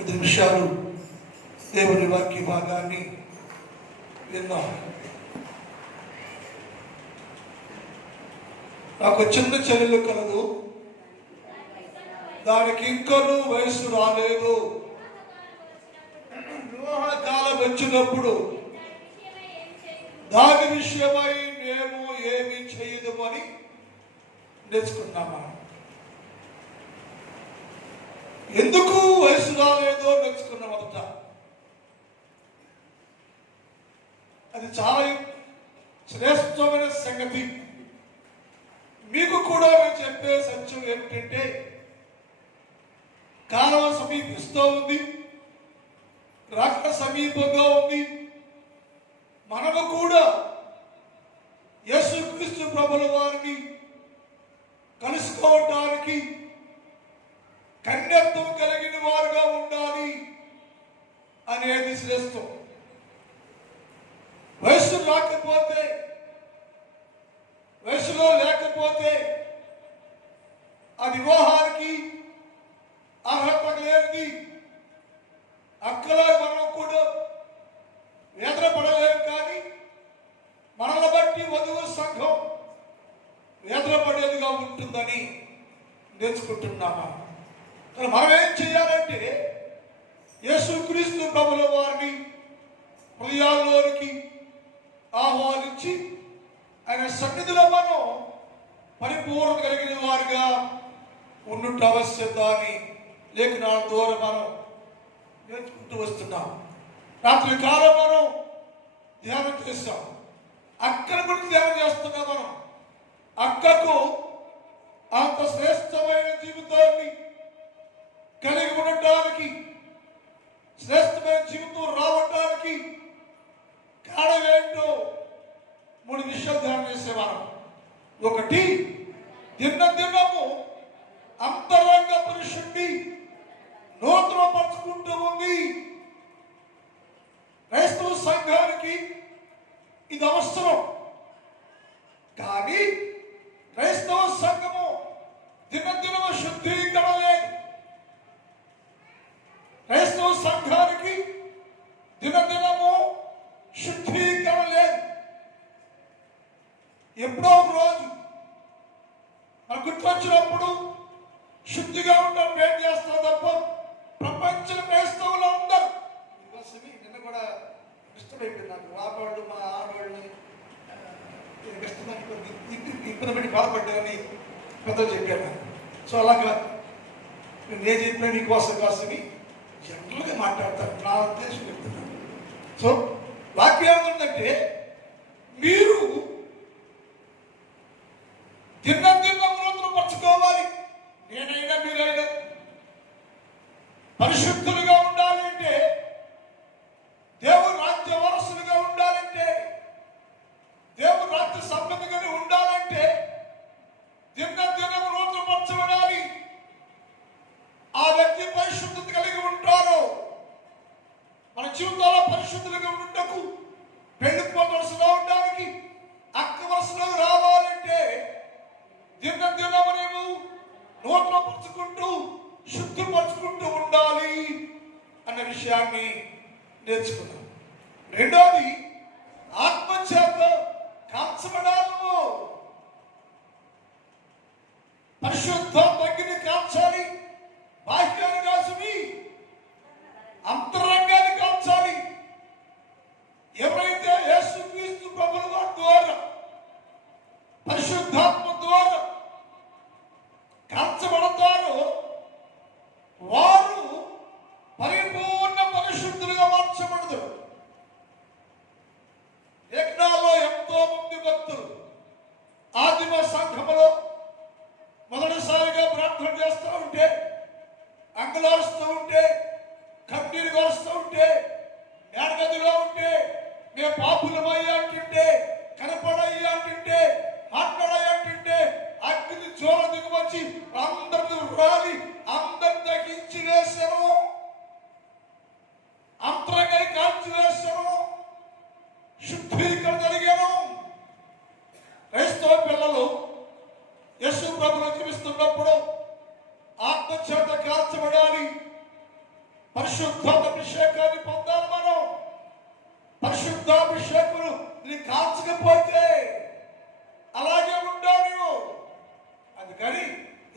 10 నిమిషాలు దేవుని వాక్య భాగాన్ని విన్నాం. నాకు చిన్న చెల్లెలు కలదు, దానికి ఇంకనూ వయసు రాలేదు. వివాహ కాలం వచ్చినప్పుడు దాని విషయమై మేము ఏమి చేయదు అని నేర్చుకున్నామా? ఎందుకు వయసు రాలేదో నేర్చుకున్న మొదట. అది చాలా శ్రేష్టమైన సంగతి. మీకు కూడా నేను చెప్పే సత్యం ఏమిటంటే, కాలం సమీపిస్తూ ఉంది, రాక సమీపంగా ఉంది. మనము కూడా యేసుక్రీస్తు ప్రభుల వారిని కలుసుకోవటానికి కన్యత్వం కలిగిన వారుగా ఉండాలి అనేది శ్రేష్టం. వయసు రాకపోతే, వయసులో లేకపోతే అది వివాహానికి అర్హత లేనిది. అక్కలా మనం కూడా వేదన పడలేము, కానీ మనల్ని బట్టి వధువు సంఘం వేదన పడేదిగా ఉంటుందని నేర్చుకుంటున్నామా? కానీ మనం ఏం చేయాలంటే, యేసుక్రీస్తు ప్రభుల వారిని హృదయాల్లోనికి ఆహ్వానించి ఆయన సన్నిధిలో మనం పరిపూర్ణత కలిగిన వారుగా ఉండుట ఆవశ్యత అని లేఖనాల ద్వారా మనం నేర్చుకుంటూ వస్తున్నాం. రాత్రి కాలం మనం ధ్యానం చేస్తాం. అక్కడి గురించి ధ్యానం చేస్తున్నాం. మనం అక్కకు అంత శ్రేష్టమైన జీవితాన్ని కలిగి ఉండటానికి, శ్రేష్టమైన జీవితం రావటానికి కారణం ఏంటో 3 విషయాలు ధ్యానం చేసేవారం. ఒకటి, దినము అంతరంగ పురుషుణ్ణి నూతనపరుచుకుంటూ ఉంది. క్రైస్తవ సంఘానికి ఇది అవసరం. కానీ క్రైస్తవ సంఘము దినదినము శుద్ధీకరణ లేదు. క్రైస్తవ సంఘానికి దినదినము శుద్ధీకరణ లేదు. ఎప్పుడో ఒక రోజు మనకు గుర్తొచ్చినప్పుడు శుద్ధిగా ఉండడం ఏం చేస్తాం తప్ప ప్రపంచ క్రైస్తవులు అందరూ నిన్న కూడా ఇష్టమైపోయింది. నాకు వాపాళ్ళు మా ఆడవాళ్ళని ఇబ్బంది పెట్టి బాధపడ్డామని పెద్దలు చెప్పాను. సో అలాగా నేను చెప్పిన నీకోసం కాసని జనరల్గా మాట్లాడతాను, నా ఉద్దేశం చెప్తున్నాను. సో వాక్యం ఏమంటుందంటే, మీరు దినదినములను పరచుకోవాలి. నేనైనా మీరైనా పరిశుద్ధులుగా ఉండాలంటే, దేవుని రాజ్య వారసులుగా ఉండాలంటే, దేవుని రాజ్య సంబంధిగా ఉండాలంటే దినదినము నూతనపరచబడాలి. ఆ వ్యక్తి పరిశుద్ధత కలిగి ఉంటారు. మన జీవితాల్లో పరిశుద్ధులుగా ఉండకు, పెళ్లి వరుసలో ఉండడానికి, అక్క వరుసలో రావాలంటే దినదినము నూతనపరుచుకుంటూ శుద్ధిపరుచుకుంటూ ఉండాలి అన్న విషయాన్ని నేర్చుకున్నాం. రెండోది, ఆత్మచేత కాల్చబడాలను. పరిశుద్ధాత్మని కాల్చాలి, బాహ్యాన్ని కాల్చుని అంతరంగాన్ని కాల్చాలి. ఎవరైతే యేసుక్రీస్తు ప్రభుల వారి ద్వారా పరిశుద్ధాత్మ ద్వారా కాల్చబడతారో వారు పరిపూర్ణ పరిశుద్ధులుగా మార్చబడతారు. లేఖనాల్లో ఎంతో మంది భక్తులు ఆదిమ సంఘములో మొదటిసారిగా ప్రార్థన చేస్తూ ఉంటే పరిశుద్ధాభిషేకాన్ని పొందాలి మనం. పరిశుద్ధాభిషేకులు నీ కాల్చకపోతే అలాగే ఉంటావు. అందుకని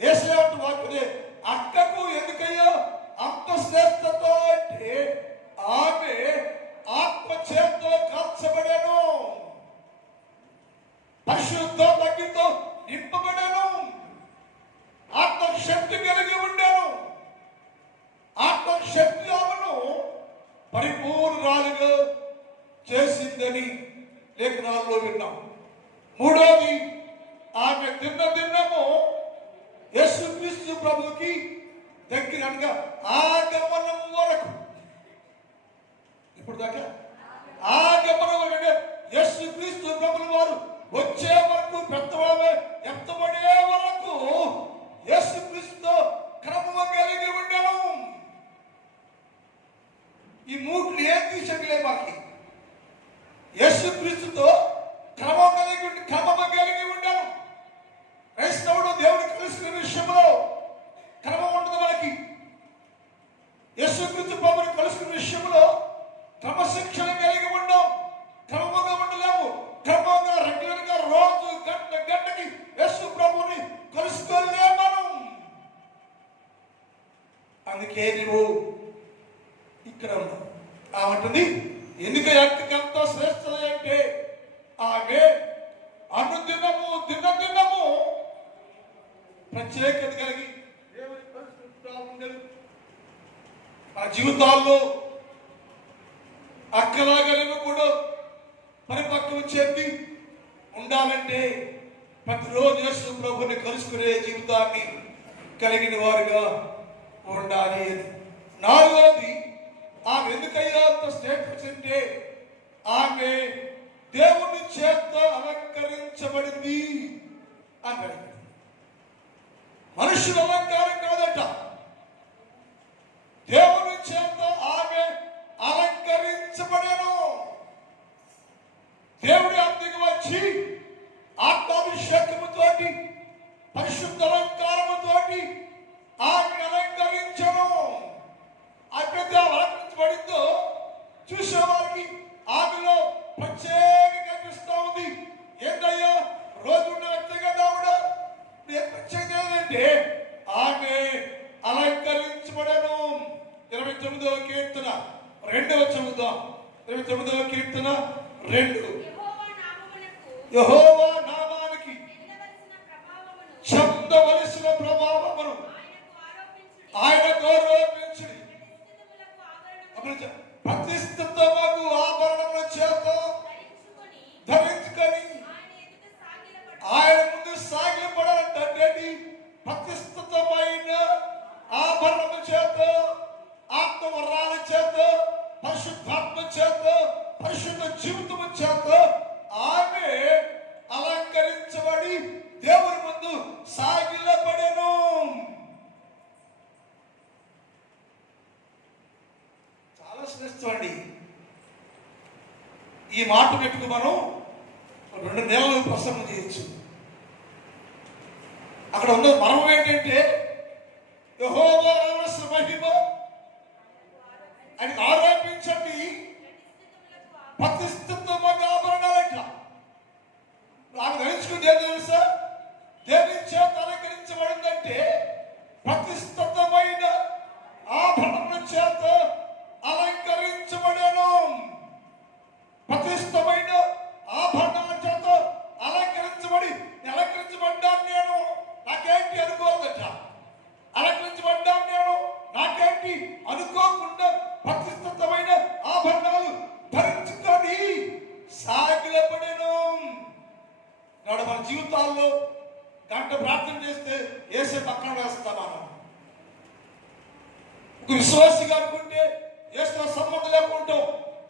యేసయ్య వాక్యే అక్కకు ఎందుకయ్యో అంత శ్రేష్టత అంటే ఆమె ఆత్మ చేతితో కాల్చబడను, పరిశుద్ధ అగ్నితో నింపబడను, ఆత్మశక్తి కలిగి ఉండను. ఆత్మశక్తి ఆమెను పరిపూర్ణురాలుగా చేసిందని లేఖనాల్లో విన్నాం. మూడోది, ఆమె దిన్నము యేసుక్రీస్తు ప్రభుకి దగ్గరగా ఆగమనం వరకు, ఇప్పుడు దాకా ఆగమనం వరకు యేసుక్రీస్తు ప్రభుల వారు వచ్చే వరకు ఎత్తబడే వరకు యేసుక్రీస్తుతో క్రమము కలిగి ఉండను. ఈ మూట్లు ఏం తీసట్లే మాకి. యేసుక్రీస్తుతో క్రమము కలిగి ఉండను. క్రైస్తవుడు దేవుడు కలిసిన విషయంలో క్రమం ఉండదు మనకి. యేసుక్రీస్తు ప్రభుని కలిసిన విషయంలో క్రమశిక్షణ కలిగి ఉండం, క్రమంగా ఉండలేము. క్రమంగా రెగ్యులర్ గా రోజు గంటకి యేసు ప్రభుని కలుసుకోలేము మనం. అందుకే నువ్వు ఇక్కడ ఉన్నావు. ఆమె ఎందుకు ఎంతకంత శ్రేష్టత అంటే ఆమె అనుదినము దినము ప్రత్యేకత కలిగి దేవుని పరిశుద్ధ మన జీవితాల్లో అక్కలాగలేము కూడా పరిపక్వం చెంది ఉండాలంటే ప్రతిరోజు యేసు ప్రభుని కలుసుకునే జీవితాన్ని కలిగిన వారుగా ఉండాలి. నాలుగోది, ఆమె ఎందుకయ్యా అంత స్టేటస్ అంటే ఆమె దేవుని చేత అలంకరించబడింది అన్నాడు. మనుషుల అలంకారం కాదట, దేవుని చేత ఆమె అలంకరించబడేను. దేవుడి అంతకు వచ్చి ఆత్మాభిషేకముతోటి పరిశుద్ధ అలంకారముతోటి ఆమె అలంకరించను. ఎప్పుడైతే అలంకరించబడిందో చూసేవారికి ఆమెలో ప్రత్యేక కనిపిస్తా ఉంది. ఏంటయ్యా రోజు ఉన్న వ్యక్తి కదా ప్రత్యేకత ఏంటంటే ఆమె అలంకరించబడను. 29వ కీర్తన 2వ చదువుదాం. 29వ కీర్తన 2. యెహోవా నామానికి చెందవలసిన ప్రభావమును ఆయనకు ఆరోపించుడి. ప్రతిష్ఠితమగు ఆభరణముల చేత ధరించుకొని ఆయన ముందు సాగిలపడాలంటే ప్రతిష్ఠితమైన ఆభరణముల చేత, ఆత్మవరాల చేత, పరిశుద్ధాత్మ చేత, పరిశుద్ధ జీవితము చేత ఆమె అలంకరించబడి దేవుని ముందు సాగిలపడెను. చాలా శ్రేష్టం అండి. ఈ మాట పెట్టుకు మనం 2 నెలలు ప్రసంగం చేయొచ్చు. అక్కడ ఉన్న మర్మం ఏంటంటే యెహోవా మహిమ ఆయనకు ఆరోపించండి. ప్రతిష్ఠితమైన ఆభరణాలు ఎట్లా ఆమె ధరించుకుంది ఏం తెలుసా? దేని చేత అలంకరించబడిందంటే ప్రతిష్ఠితమైన ఆభరణముల చేత అలంకరించబడను. ప్రతిష్ఠితమైన ఆభరణాల చేత అలంకరించబడ్డాను నేను, నాకేంటి అనుకోవచ్చ. అలంకరించబడ్డాను నేను, నాకేంటి అనుకోకుండా ప్రతిష్ఠితమైన ఆభరణాలు ధరించుకొని సాగిలపడెను. నాడు మన జీవితాల్లో గంట ప్రార్థన చేస్తే ఏసే పక్కన వేస్తాం. మనం ఒక విశ్వాసిగా అనుకుంటే ఏసుతో సంబంధం లేకుంటాం.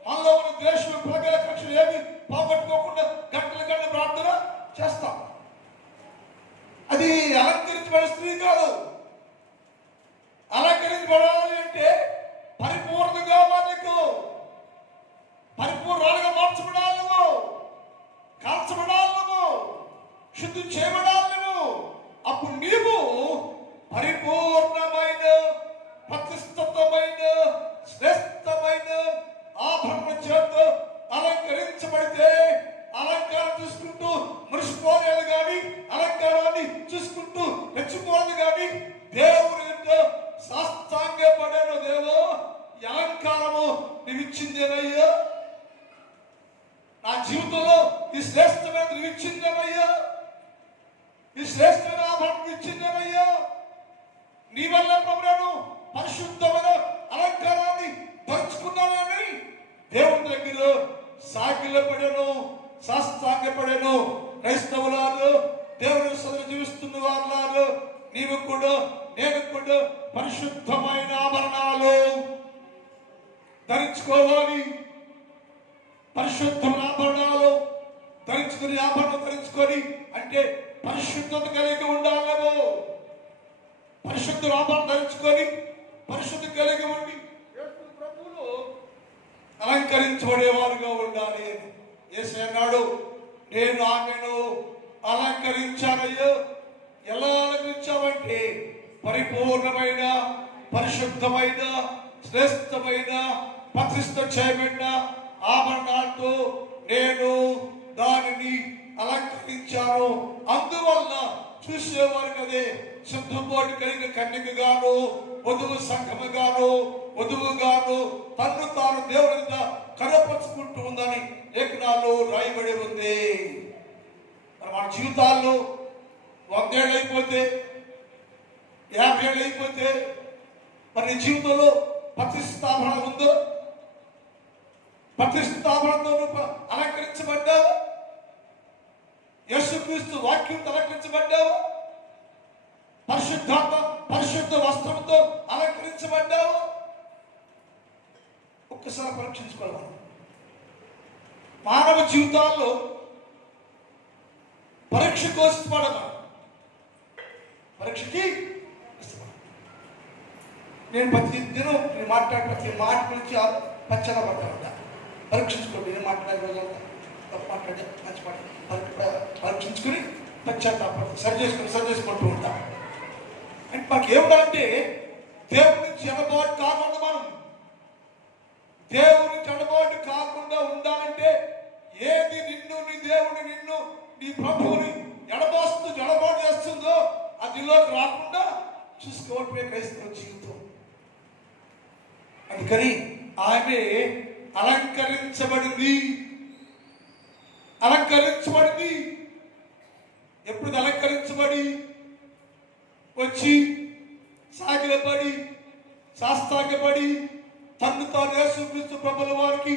మనలో ఉన్న ద్వేషం, ప్రగల కక్షలు ఏమి పోగొట్టుకోకుండా గంటల ప్రార్థన చేస్తాం. అది అలంకరించబడే స్త్రీ కాదు. అలంకరించబడాలి అంటే పరిపూర్ణంగా నీకు పరిపూర్ణాలుగా మార్చబడాలి, నువ్వు కాల్చబడాలి, నువ్వు శుద్ధి చేయబడాలి. నువ్వు అప్పుడు నీవు పరిపూర్ణమైన ప్రతిష్ఠితమైన నువ్వు ఇచ్చిందేనయ్యా, నా జీవితంలో ఈ శ్రేష్టమైన నువ్వు ఇచ్చిందేనయ్యా, ఈ శ్రేష్టమైన ఆభరణం ఇచ్చిందేనయ్యా. నీ వల్ల ప్రభు నేను పరిశుద్ధమైన అలంకారాన్ని ధరించుకున్నానని దేవుని దగ్గర సాగిలపడను, సాష్టాంగపడను. క్రైస్తవులారు, దేవుని సదులు జీవిస్తున్న వారు, నీవు కూడా నేను కూడా పరిశుద్ధమైన ఆభరణాలు ధరించుకోవాలి. పరిశుద్ధమైన ఆభరణాలు ధరించుకొని, ఆభరణం ధరించుకొని అంటే పరిశుద్ధత కలిగి ఉండాలి. పరిశుద్ధ ఆభరణం ధరించుకొని పరిశుద్ధ కలిగి ఉండి ప్రభువులు అలంకరించబడేవారుగా ఉండాలి. యేసయ్య అన్నాడు, నేను ఆమెను అలంకరించానయ్యో. ఎలా అలంకరించావంటే పరిపూర్ణమైన, పరిశుద్ధమైన, శ్రేష్టమైన, ప్రతిష్ఠ చేయబడిన ఆభరణాలతో నేను దానిని అలంకరించాను. అందువల్ల చూసేవారు కదే శుద్ధపోటు కలిగిన కన్యకగాను, వధువు సంఘముగాను, వధువుగాను తన్ను తాను దేవుని కనపరుచుకుంటూ ఉందని లేఖనాల్లో రాయబడి ఉంది. మన జీవితాల్లో 100 ఏళ్ళు అయిపోతే, 50 ఏళ్ళు అయిపోతే మరి నీ జీవితంలో ప్రతిష్టాభరణ ఉందో? ప్రతిష్టాభరణతో అలంకరించబడ్డావా? యేసుక్రీస్తు వాక్యంతో అలంకరించబడ్డావా? పరిశుద్ధ వస్త్రంతో అలంకరించబడ్డావా? ఒక్కసారి పరీక్షించుకోవాలి. మానవ జీవితాల్లో పరీక్షకు ఇష్టపడమా? పరీక్షకి నేను ప్రతి దినం నేను మాట్లాడే ప్రతి మాట గురించి పశ్చాత్తాపడతా. పరీక్షించుకోండి. నేను మాట్లాడే రోజంతా తప్పు మాట్లాడే మంచి మాట పరీక్షించుకుని పశ్చాత్తాపడతా, సరి చేసుకుంటూ ఉంటాం. అంటే మాకు ఏమిటంటే దేవుడి నుంచి ఎడబాటు కాకుండా, మనం దేవుడి నుంచి ఎడబాటు కాకుండా ఉండాలంటే ఏది నిన్ను, నీ దేవుని నిన్ను, నీ ప్రభువుని ఎడబాటు చేస్తుందో అదిలోకి రాకుండా చూసుకోవటమే క్రైస్తవ జీవితం. అందుకని ఆమె అలంకరించబడింది. ఎప్పుడు అలంకరించబడి వచ్చి సాగిలపడి సాష్టాంగపడి తన్ను తాను యేసుక్రీస్తు ప్రభుల వారికి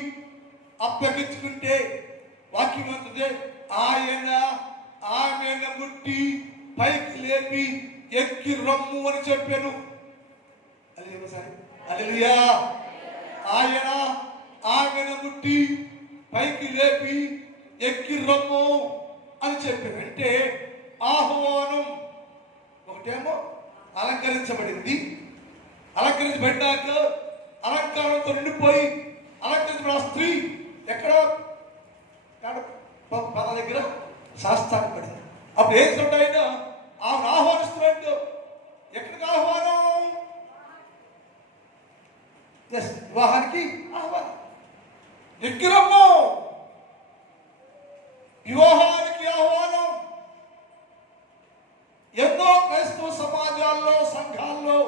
అప్పగించుకుంటే వాక్యం అంటుంది, ఆయన ఆమెను ముట్టి పైకి లేపి ఎక్కి రమ్ము అని చెప్పాను. హల్లెలూయా. ఆయన ఆమెను ముట్టి పైకి లేపి ఎక్కి రమ్ము అని చెప్పాను. అంటే ఆహ్వానం. ఒకటేమో అలంకరించబడింది, అలంకరించబడ్డాక అలంకారంతో నిండిపోయి అలంకరించబడిన స్త్రీ ఎక్కడ పద దగ్గర శాస్త్రాన్ని. అప్పుడు ఏం ఆయన ఆమెను ఆహ్వానిస్తున్నాడు. ఎక్కడికి ఆహ్వానం? వివాహానికి ఆహ్వానం. ఎక్కిరమ్మో, వివాహానికి ఆహ్వానం. ఎన్నో క్రైస్తవ సమాజాల్లో, సంఘాల్లో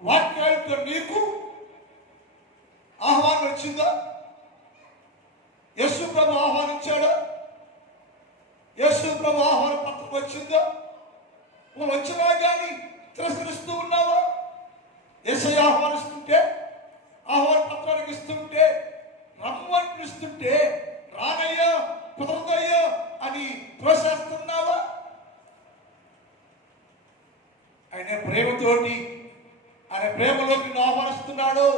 వాక్యాలతో నీకు ఆహ్వానం వచ్చిందా? యేసు ప్రభు ఆహ్వానించాడా? యేసు ప్రభు ఆహ్వాన పత్రం వచ్చిందా? నువ్వు వచ్చినా కానీ తిరస్కరిస్తూ ఉన్నావా? యేసయ్య ఆహ్వానిస్తుంటే, ఆహ్వాన పత్రానికి ఇస్తుంటే, రమ్మని పిలుస్తుంటే రానయ్యా, కుదరదయ్యా అని ప్రోత్సహిస్తున్నావా? ఆయన ప్రేమతోటి, ఆయన ప్రేమలోకి ఆహ్వానిస్తున్నాడు,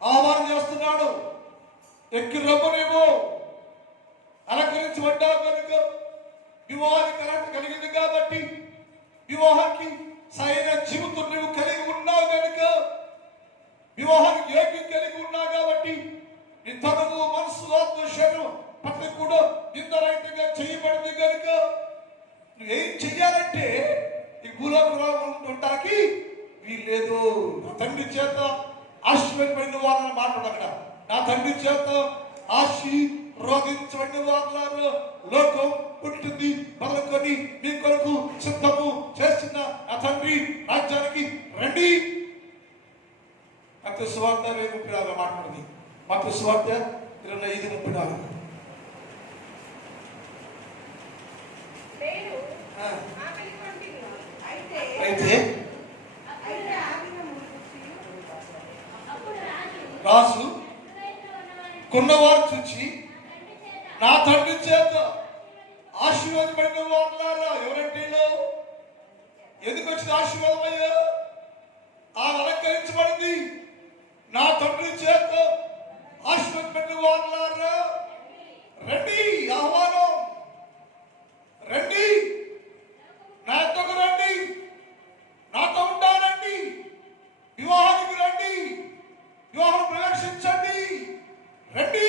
ఆహ్వానం చేస్తున్నాడు. ఎక్కి రమ్ము, నీవు అలంకరించబడ్డావు కనుక, వివాహానికి అర్హత కలిగింది కాబట్టి, వివాహానికి సరైన జీవితం నువ్వు కలిగి ఉన్నావు కనుక, వివాహానికి యోగ్యం కలిగి ఉన్నావు కాబట్టి, నీ తనువు, మనసు, ఆత్మ, శరీరం ప్రతి కూడా నిందరహితంగా చేయబడింది కనుక నువ్వేం చెయ్యాలంటే ఈ భూలోకంలో ఉండటానికి వీల్లేదు. నా తండ్రి చేత ఆశీర్వదించబడిన వారిని మాట్లాడు అక్కడ. నా తండ్రి చేత ఆశీర్వదించబడిన వారు లోకం పుట్టింది మొదలుకొని మీ కొరకు సిద్ధము చేసిన నా తండ్రి రాజ్యానికి రండి. మత్తయి సువార్త 20:34 మాట్లాడింది. మత్తయి సువార్త 25:34. అయితే రాజు కొన్నవారు చూచి నా తండ్రి చేత ఆశీర్వాదపడిన వారులారా. ఎవరంటే ఎందుకు వచ్చిన ఆశీర్వాదం అయ్యా? ఆ అలంకరించబడింది. నా తండ్రి చేత ఆశీర్వాదపడిన వారులారా రండి, ఆహ్వానం రండి, నా యొద్దకు రండి, నాతో ఉండాలండి, వివాహానికి రండి, వివాహం ప్రవేశించండి, రండి.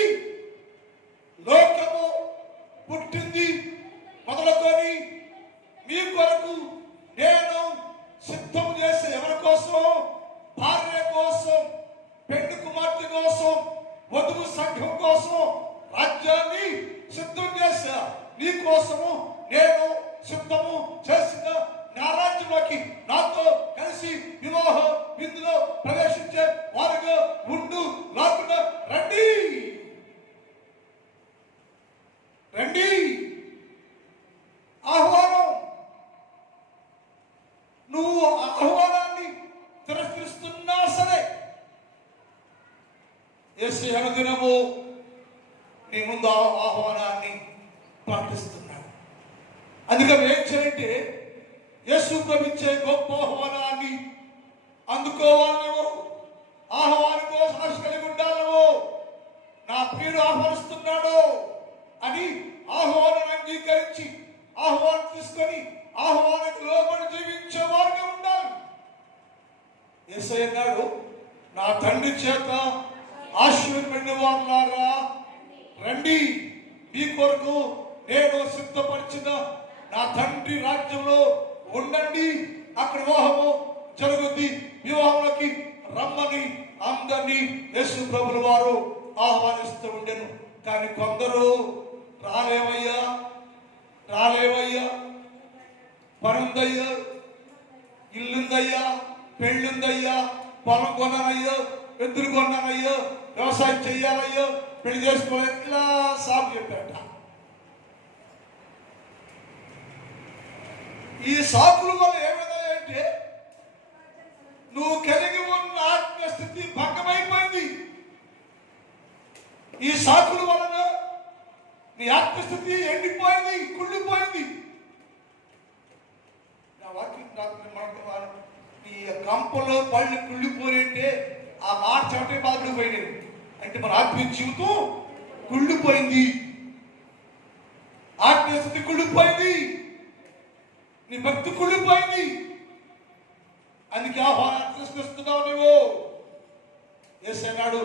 లోకము పుట్టింది మొదలుకొని మీ కొరకు నేను సిద్ధం చేసే ఎవరి కోసం? భార్య కోసం, పెళ్లి కుమార్తె కోసం, వధువు సంఘం కోసం రాజ్యాన్ని సిద్ధం చేశా. నీ కోసము నేను సిద్ధము చేసిన నా రాజ్యంలోకి నాతో కలిసి వివాహ విందులో ప్రవేశించే వారుగా ఉండు లాకుండా రండి, రండి. ఆహ్వానం. నువ్వు ఆహ్వానాన్ని తిరస్కరిస్తున్నా సరే యేసయ్య అనుదినము నీ ముందు ఆహ్వానాన్ని పాటిస్తున్నాడు. అందుకని ఏం చేయంటే యేసు ప్రభుత్వే గొప్ప ఆహ్వానాన్ని అందుకోవాలేమో, ఆహ్వానం కోసం ఆశ కలిగి ఉండాలేమో. నా ప్రియుడు ఆహ్వానిస్తున్నాడు అని ఆహ్వానం అంగీకరించి ఆహ్వానం తీసుకొని ఆహ్వానానికి లోబడి జీవించే వారిగా ఉండాలి. యేసయ్య అన్నాడు, నా తండ్రి చేత ఆశీర్వదించబడిన వారులారా రండి, మీ కొరకు నేను సిద్ధపరిచిన నా తండ్రి రాజ్యంలో ఉండండి, అక్కడ వివాహము జరుగుద్ది, వివాహంలోకి రమ్మని అందరినీ యేసు ప్రభుల వారు ఆహ్వానిస్తూ ఉండెను. కానీ కొందరు రాలేవయ్యా, రాలేవయ్యా, పనుందయ్యా, ఇల్లుందయ్యా, పెళ్ళుందయ్యా, పొలం కొన్నానయ్యో, ఎద్దులు కొన్నానయ్యో, వ్యవసాయం చెయ్యాలయ్యో, పెళ్లి చేసుకోలేదు, ఇలా సాగు చెప్పాట. ఈ సాకుల వల్ల ఏమైందంటే నువ్వు కలిగి ఉన్న ఆత్మీయ స్థితి భంగమైపోయింది. ఈ సాకుల వలన నీ ఆత్మస్థితి ఎండిపోయింది, కుళ్ళిపోయింది. నా వాక్యం ఈ కంపలో పళ్ళు కుళ్ళిపోయింటే ఆ మాట చెమటే బాధలు పోయినాయి అంటే మన ఆత్మీయ జీవితం కుళ్ళిపోయింది, ఆత్మీయ స్థితి కుళ్ళిపోయింది, నీ భక్తి కుళ్ళిపోయింది. అందుకే ఆహ్వానాన్ని తిరస్కరిస్తున్నావు నువ్వు. యేసయ్యన్నాడు,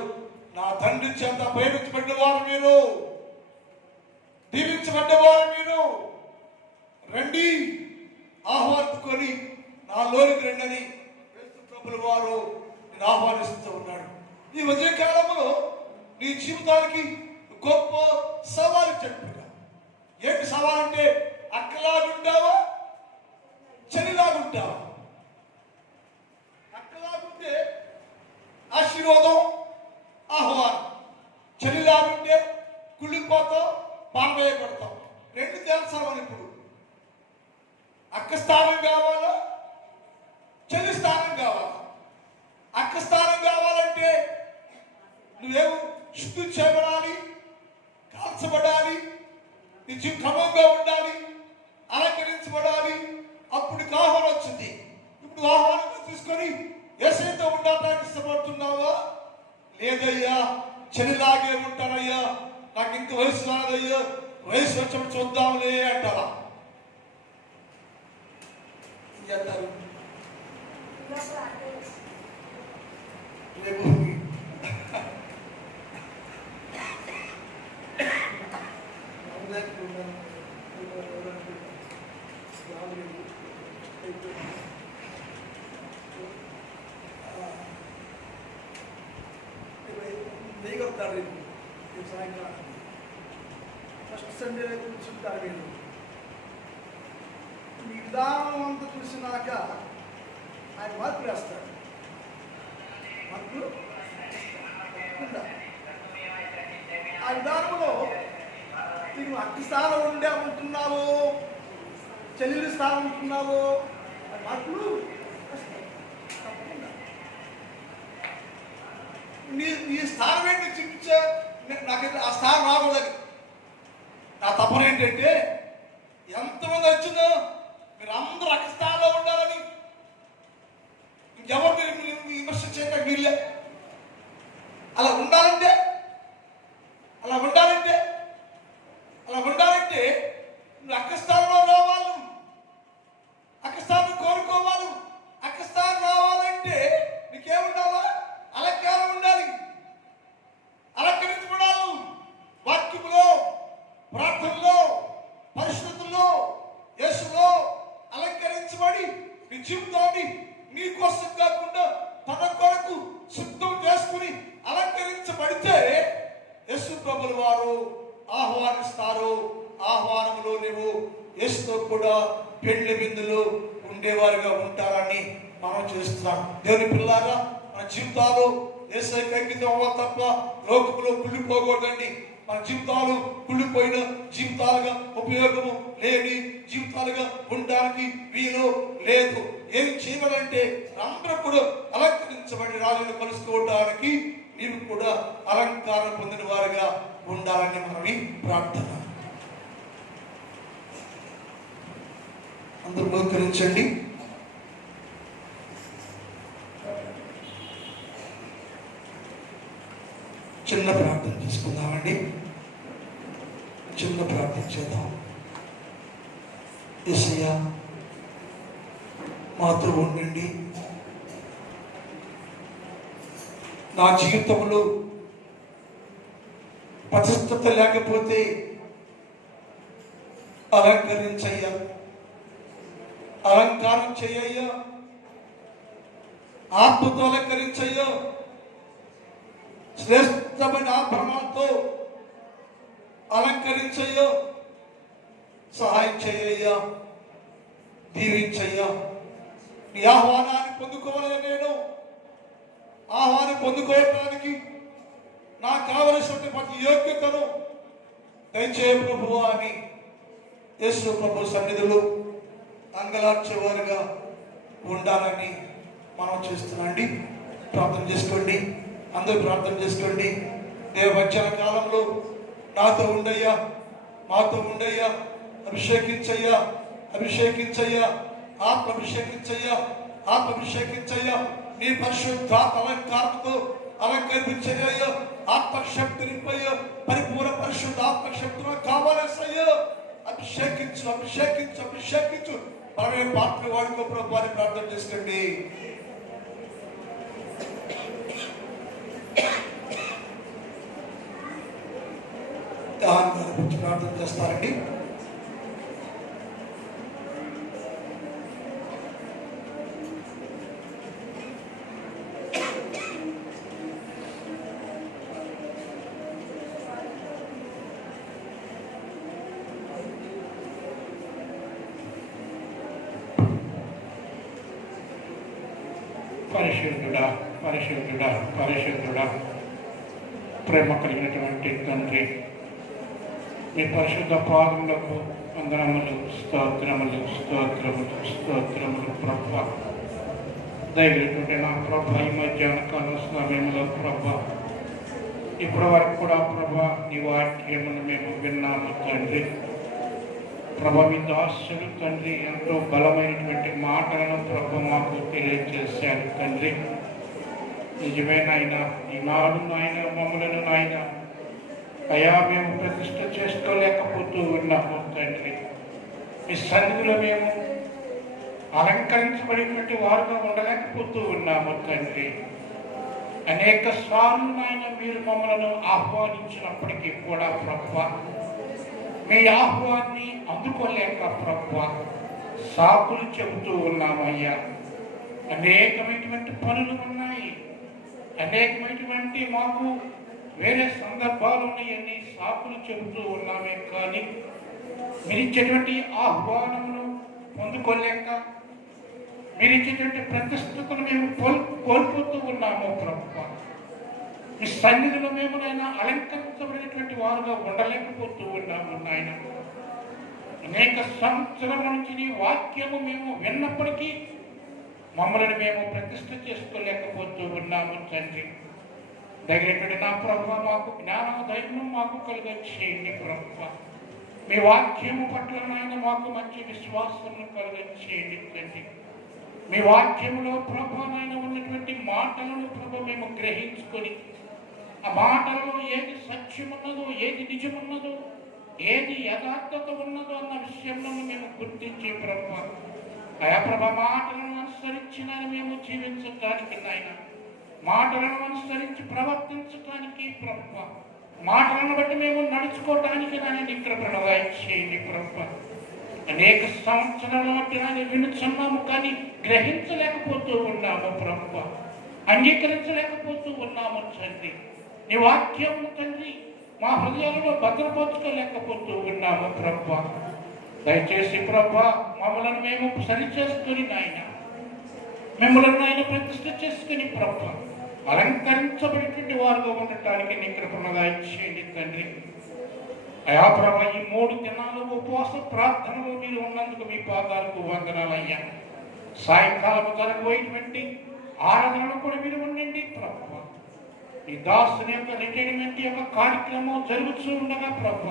నా తండ్రి చేత ప్రేమించబడిన వారు మీరు, దీవించబడ్డ వారు మీరు రండి, ఆహ్వానించుకొని నా లోనికి రండి అని యేసు ప్రభుల వారు నేను ఆహ్వానిస్తూ ఉన్నాడు. ఈ ఉదయకాలంలో నీ జీవితానికి గొప్ప సవాలు చెప్పిన. ఏంటి సవాల్ అంటే అక్కలాగుంటావా, చెల్లిలాగుంటావా? అక్కలాగుంటే ఆశీర్వాదం, ఆహ్వానం. చెల్లిలాగుంటే కుళ్ళిపోతావు, పాల్వేయబడతాం. రెండు తెలుసామని ఇప్పుడు అక్క స్థానం కావాలా, చెల్లి స్థానం కావాలా? అక్క స్థానం కావాలంటే నువ్వేమో శుద్ధి చేయబడాలి, కాల్చబడాలి, నీ జీవితం క్రమంగా ఉండాలి, అలంకరించబడాలి. అప్పుడు ఆహ్వానం వచ్చింది. ఇప్పుడు ఆహ్వానం తీసుకొని యేసయ్యతో ఉండటానికి ఇష్టపడుతున్నావా? లేదయ్యా, చెల్లిలాగే ఉంటానయ్యా, నాకు ఇంత వయసు రాదయ్యా, వయసు వచ్చినప్పుడు చూద్దాంలే అంటావా? చేస్తారు రేపు దిగొస్తారు సాయంకాలం ఫస్ట్ సండే కూర్చుంటారు. మీరు ఈ విధానం అంతా చూసినాక ఆయన మార్పు వేస్తాడు. మార్పు ఆ విధానంలో నీకు అట్టి స్థానం ఉండే ఉంటున్నావు, చెల్లెలు స్థానం ఉంటున్నావు, మార్పులు నీ స్థానం ఏంటి చూపించా. నాకైతే ఆ స్థానం రాకూడదని నా తపన ఏంటంటే, ఎంతమంది వచ్చిందో మీరు అందరూ అట్టి స్థానంలో ఉండాలని. ఇంకెవరు మీరు విమర్శ చేయడానికి వీళ్ళే. అలా ఉండాలంటే నువ్వు అక్కస్థానంలో రావాలి, అక్కస్థానం కోరుకోవాలి. అక్కస్థానం రావాలంటే నీకేముండాలా? అలంకారం ఉండాలి, అలంకరించబడాలి. వాక్యములో, ప్రార్థనలో, పరిశుద్ధుల్లో, యేసులో అలంకరించబడి నీ జీవితాన్ని నీ కోసం కాకుండా తన కొరకు సిద్ధం చేసుకుని అలంకరించబడితే యేసు ప్రభుల వారు ఆహ్వానిస్తారు. ఆహ్వానములో నువ్వు యేసుతో కూడా పెళ్లి విందులో ఉండేవారుగా ఉంటారని మనం చేస్తున్నాం. దేవుని పిల్లారా, మన జీవితాలు యేసుకి అంకితం అవ్వాలి తప్ప లోకములో కుళ్ళిపోకూడదండి. మన జీవితాలు కుళ్ళిపోయిన జీవితాలుగా, ఉపయోగము లేని జీవితాలుగా ఉండడానికి వీలు లేదు. ఏం చేయాలంటే అందరూ కూడా అలంకరించబడి రాజును కలుసుకోవడానికి నీవు కూడా అలంకారం పొందిన వారుగా ఉండాలని మనవి ప్రార్థన. అందరూ మోకరించండి. చిన్న ప్రార్థన చేసుకుందామండి. చిన్న ప్రార్థన చేద్దాం. యేసయ్యా, మాతో ఉండండి. నా జీవితంలో ప్రతిష్టత లేకపోతే అలంకరించయ్యా, అలంకారం చేయయ్యా, ఆత్మతో అలంకరించయ్యా, శ్రేష్టమైన ఆభరణాలతో అలంకరించయ్యా, సహాయం చేయయ్యా, దీవించయ్యా. నీ ఆహ్వానాన్ని పొందుకోవాలని నేను ఆహ్వానం పొందుకోవడానికి నాకు కావలసిన ప్రతి యోగ్యతను దయచేయ ప్రభువా అని యేసు ప్రభు సన్నిధిలో అంగలార్చేవారుగా ఉండాలని మనం చేస్తున్నాండి. ప్రార్థన చేసుకోండి, అందరూ ప్రార్థన చేసుకోండి. దేవవచన కాలంలో నాతో ఉండయ్యా, మాతో ఉండయ్యా, అభిషేకించయ్యా, అభిషేకించయ్యా, ఆత్మ అభిషేకించయ్యా, ఆత్మ అభిషేకించయ్యా. నీ పరిశుద్ధాత్మ అలంకారంతో అలంకరించయ్యా, ఆత్మశక్తి నింపయ్యా, పరిపూర్ణ పరిశుద్ధ ఆత్మశక్తిలో కావాలయ్యా. అభిషేకించు, అభిషేకించు, అభిషేకించు. మనమే పాత్ర వాడుకో ప్రభు అని ప్రార్థన చేసుకోండి. దాని గురించి ప్రార్థన చేస్తారండి. పరిశుద్ధుడా, పరిశుద్ధుడా, పరిశుద్ధుడా, ప్రేమ కలిగినటువంటి తండ్రి, మీ పరిశుద్ధ పాదములకు వందనములు, స్తోత్రములు, స్తోత్రములు, స్తోత్రములు ప్రభా. దయచేటువంటి నా ప్రభా, ఈ మధ్యాహ్న కాల సమయంలో ప్రభా, ఇప్పటి వరకు కూడా ప్రభా నీ వాక్యమును మేము విన్నాము తండ్రి. ప్రభా, మీ దాసులు తండ్రి ఎంతో బలమైనటువంటి మాటలను ప్రభు మాకు తెలియజేశారు తండ్రి. నిజమే నాయన, ఈనాడు నాయన మమ్మలను నాయన అయా మేము ప్రతిష్ట చేసుకోలేకపోతూ ఉన్నాము తండ్రి. మీ సన్నిధిలో మేము అలంకరించబడినటువంటి వారుగా ఉండలేకపోతూ ఉన్నాము తండ్రి. అనేక సార్లు నాయన మీరు మమ్మలను ఆహ్వానించినప్పటికీ కూడా ప్రభు మీ ఆహ్వాన్ని అందుకోలేక ప్రభు సాకులు చెబుతూ ఉన్నామయ్యా. అనేకమైనటువంటి పనులు ఉన్నాయి, అనేకమైనటువంటి మాకు వేరే సందర్భాలు ఉన్నాయని సాకులు చెబుతూ ఉన్నామే. కానీ మీరు ఇచ్చేటువంటి ఆహ్వానమును పొందుకోలేక మీరు ఇచ్చేటువంటి ప్రతిష్టతను మేము కోల్పోతూ ఉన్నాము ప్రభు. సన్నిధిలో మేము నాయన అలంకరించబడినటువంటి వారుగా ఉండలేకపోతూ ఉన్నాము నాయన. అనేక సంవత్సరాల నుంచి నీ వాక్యము మేము విన్నప్పటికీ మమ్మల్ని మేము ప్రతిష్ఠ చేసుకోలేకపోతూ ఉన్నాము తండ్రి. దగ్గర నా ప్రభు మాకు జ్ఞానం ధైర్యం మాకు కలుగ చేయండి ప్రభు. మీ వాక్యము పట్ల నాయన మాకు మంచి విశ్వాసము కలుగ చేయండి తండ్రి. మీ వాక్యములో ప్రభు నాయన ఉన్నటువంటి మాటలను ప్రభు మేము గ్రహించుకొని ఆ మాటలలో ఏది సత్యం ఉన్నదో, ఏది నిజమున్నదో, ఏది యథార్థత ఉన్నదో అన్న విషయంలో మేము గుర్తించి ప్రభు ఆయా ప్రభ మాటలను అనుసరించి మేము జీవించడానికి నాయన, మాటలను అనుసరించి ప్రవర్తించడానికి ప్రభు, మాటలను బట్టి మేము నడుచుకోవటానికి నాయన ఇక్కడ ప్రణవాయించేయండి ప్రభు. అనేక సంవత్సరాల బట్టి నాయన వినుచున్నాము కానీ గ్రహించలేకపోతూ ఉన్నాము ప్రభు, అంగీకరించలేకపోతూ ఉన్నాము తండ్రి. నీ వాక్యం తండ్రి మా హృదయాలలో భద్రపరచుకోలేకపోతూ ఉన్నాము ప్రభు. దయచేసి ప్రభు మమ్మల్ని మేము సరిచేసుకుని నాయన, మిమ్మల్ని ఆయన ప్రతిష్ఠ చేసుకుని ప్రభు అలంకరించబడినటువంటి వారుగా ఉండటానికి నీ కృపణగా ఇచ్చేయండి తండ్రి. అయా ప్రభు ఈ 3 దినాలు ఉపవాస ప్రార్థనలో మీరు ఉన్నందుకు మీ పాదాలకు వందనాలయ్యా. సాయంకాలం జరగబోయేటువంటి ఆరాధనలు కూడా మీరు ఉండండి ప్రభు. ఈ దాసుని యొక్క రిటైర్మెంట్ యొక్క కార్యక్రమం జరుగుతూ ఉండగా ప్రభు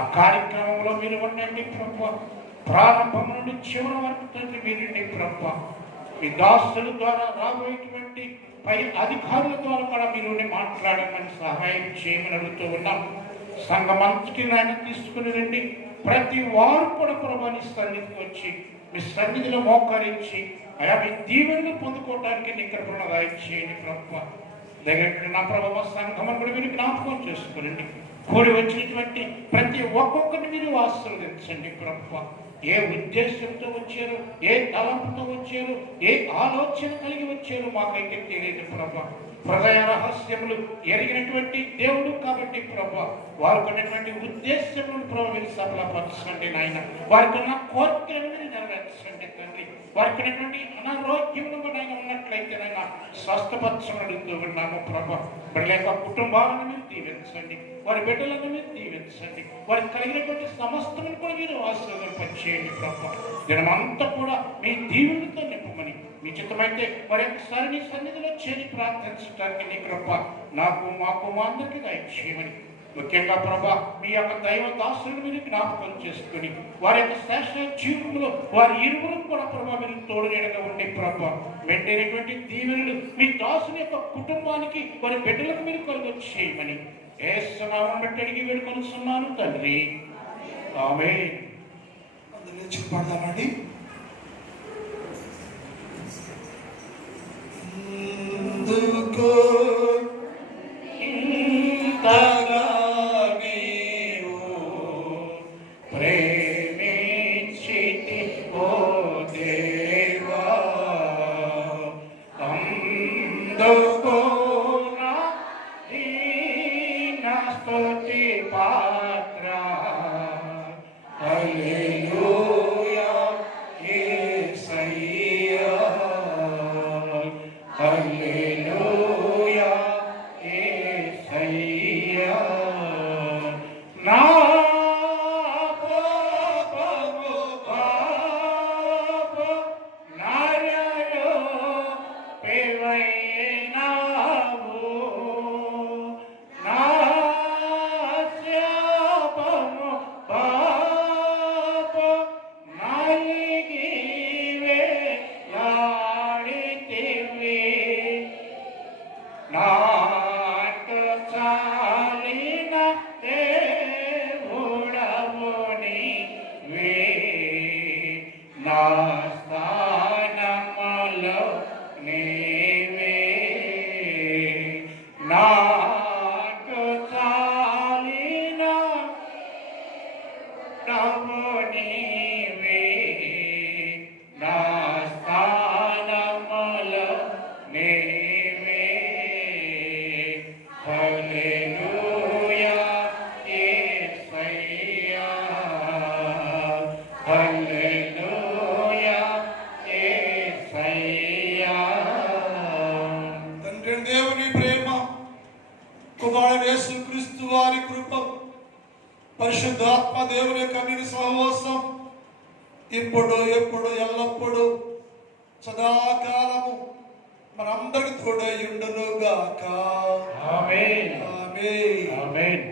ఆ కార్యక్రమంలో మీరు ఉండండి ప్రభు. ప్రారంభం నుండి చివరి వరకు తండ్రి మీరండి ప్రభు. ఈ దాసుల ద్వారా రాబోయేటువంటి పై అధికారుల ద్వారా కూడా మీరు మాట్లాడమని సహాయం చేయమని అడుగుతూ ఉన్నాం. సంఘమంతటిని ఆయన తీసుకుని రండి. ప్రతి వారు కూడా ప్రభాని సన్నిధికి వచ్చి మీ సన్నిధిలో మోకరించి అయా మీ దీవెనలు పొందుకోవడానికి నీ కృపణగా చేయండి ప్రభు. దగ్గర నా ప్రభావ సంఘమని కూడా మీరు జ్ఞాపకం చేసుకోండి. కూడి వచ్చినటువంటి ప్రతి ఒక్కొక్కరిని మీరు ఆశీర్వదించండి ప్రభు. ఏ ఉద్దేశంతో వచ్చారు, ఏ తలంపుతో వచ్చారు, ఏ ఆలోచన కలిగి వచ్చారు మాకైతే తెలియదు ప్రభు. హృదయ రహస్యములు ఎరిగినటువంటి దేవుడు కాబట్టి ప్రభు వారికి ఉన్నటువంటి ఉద్దేశములను ప్రభు మీరు సఫలపరచండి నాయన. వారికి ఉన్న కోరికలను నెరవేర్చండి తండ్రి. వారికి ఉన్నటువంటి అనారోగ్యములు నాయన ఉన్నట్లయితే నాయన స్వస్థపరచమని అడుగుతూ ఉన్నాము ప్రభు. బిడ్డల యొక్క కుటుంబాలను మీరు దీవించండి, వారి బిడ్డలను మీరు దీవించండి, వారికి కలిగినటువంటి సమస్తలను కూడా మీరు ఆశీర్వదింపచేయండి ప్రభు. దినమంతా కూడా మీ దీవులతో నింపమని మీ చిత్తమైతే మరి ఒకసారి నీ సన్నిధిలో చేరి ప్రార్థించడానికి నీ కృప నాకు మాకు మా అందరికీ దయచేయమని, ముఖ్యంగా ప్రభా మీ యొక్క దైవ దాసులను మీరు జ్ఞాపకం చేసుకుని వారి యొక్క శ్రేష్ఠ జీవితంలో వారి ఇరువురు కూడా ప్రభా మీరు తోడునేడుగా ఉండి ప్రభా మెండైనటువంటి దీవెనలు మీ దాసుని యొక్క కుటుంబానికి వారి బిడ్డలకు మీరు కలుగ చేయమని యేసునామమును బట్టి అడిగి వేడుకొనుచున్నాను తండ్రి, ఆమేన్. అందరూ చెప్పండి. ఎందుకో ఇంతగా నీవు ప్రేమించితి ఓ దేవా, అందుకో నా స్తుతి పాత్ర. హల్లెలూయా యేసయ్యా, హల్లెలూయా యేసయ్యా. నా పాపము పాప నారలో పెవైనావు, నా శాపము పాప నాలిగివే లాడితివి. నాటు చాలిన దేవుడవు నీవే, నా స్థానములో నీవే. నాటు చాలిన ప్రభువు నీవే, నా స్థానములో నీవే. హల్లెలూయా యేసయ్యా, హల్లెలూయా యేసయ్యా. తండ్రి దేవుని ప్రేమ, పరిశుద్ధాత్మ దేవుని యొక్క అన్నిటి సహవాసం ఇప్పుడు ఎప్పుడు ఎల్లప్పుడు సదాకాలము మనందరికి తోడై ఉండును గాక. ఆమేన్. ఆమేన్. ఆమేన్.